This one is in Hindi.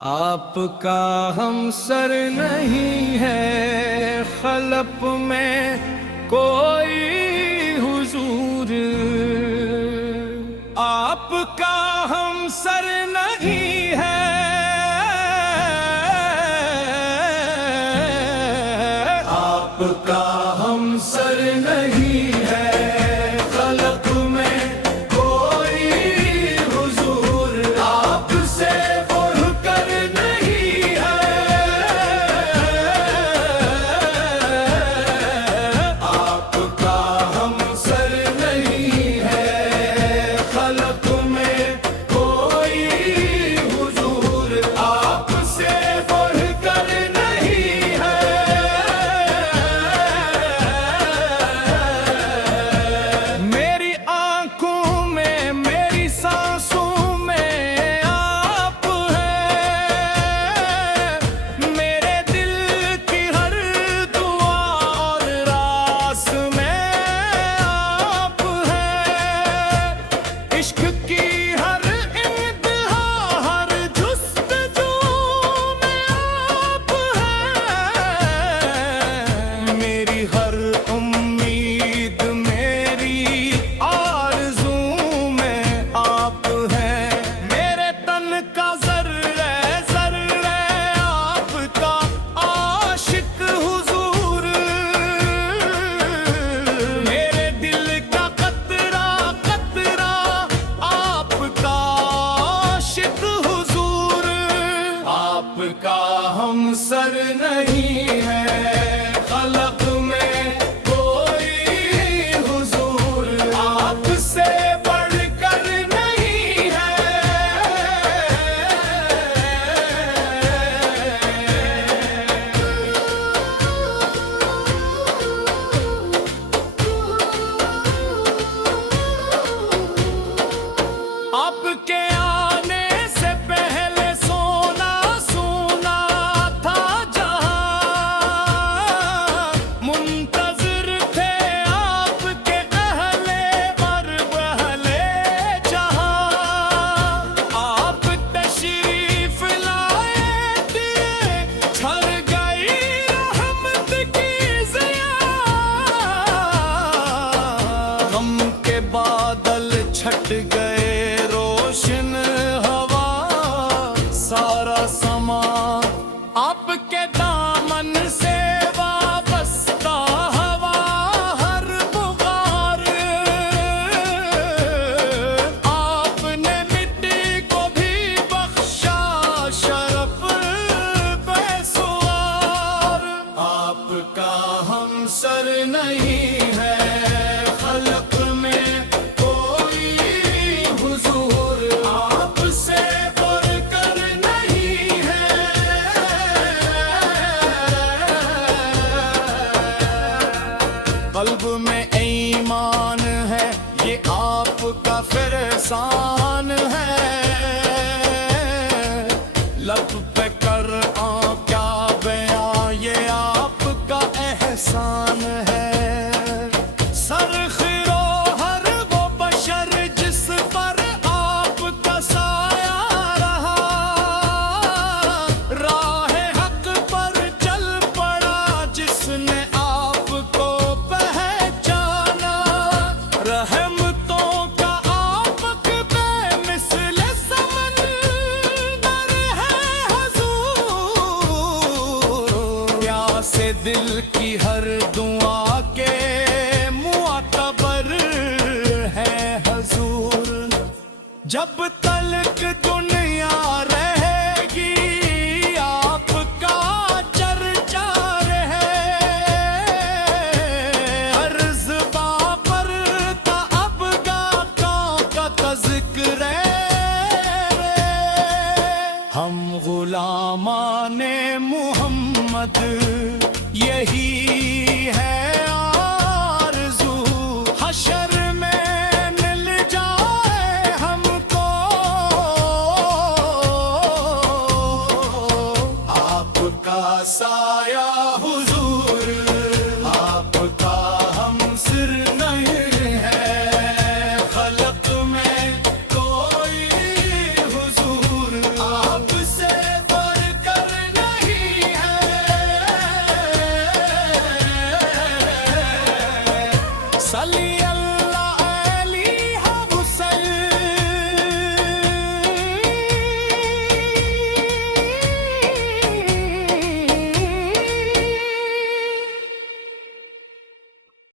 आपका हमसर नहीं है खलप में कोई हुजूर। आपका हमसर नहीं है, आपका हमसर नहीं है खलक में कोई हुजूर। आपसे बढ़कर नहीं है, आपका हमसर नहीं है खलक में कोई हुजूर। आपसे बढ़कर नहीं है। मेरी आंखों में, मेरी सांसों में आप हैं, मेरे दिल की हर दुआ और रास में आप हैं। इश्क की हर इंतहा, हर जुस्तजू में आप हैं। मेरी हर उम्मीद, मेरी आरज़ू में आप हैं। मेरे तन का ज़र्रे ज़र्रे आपका आशिक हुजूर। मेरे दिल का कतरा कतरा आपका आशिक हुजूर। आपका हमसर नहीं है खलक में कोई हुजूर। आपसे बढ़कर नहीं है। आपके आने से पहले सोना सोना था जहां। मुंतज़िर थे आपके अहले मर्ब अहले जहां। आप तशरीफ लाए दिए छर गई रहमत की ज़िया। गम के बादल छट गए, रोशन हवा सारा समा आपके दामन से वाबस्ता। हवा हर बुगार आपने मिट्टी को भी बख्शा शरफ बेसुआर। आपका हमसर नहीं है खलक में कोई हुजूर। आपसे बढ़कर नहीं है। कल्ब में ईमान है, ये आपका फरसान है। लब पे कर क्या बयां, ये आपका एहसान है। सरखिरो हर वो बशर जिस पर आपका साया रहा। राह हक पर चल पड़ा जिसने आपको पहचाना। रहमतों का आपक बेमिसल समंदर है हुजूर। प्यासे दिल की हर दुआ के मुअतबर है हुजूर। जब तलक दुनिया रहेगी आपका चर्चा रहे। अर्ज़ बापर का अब गाकों का तज़किर हम गुलामाने मुहम्मद, यही है आरज़ू। हशर में मिल जाए हमको आपका सा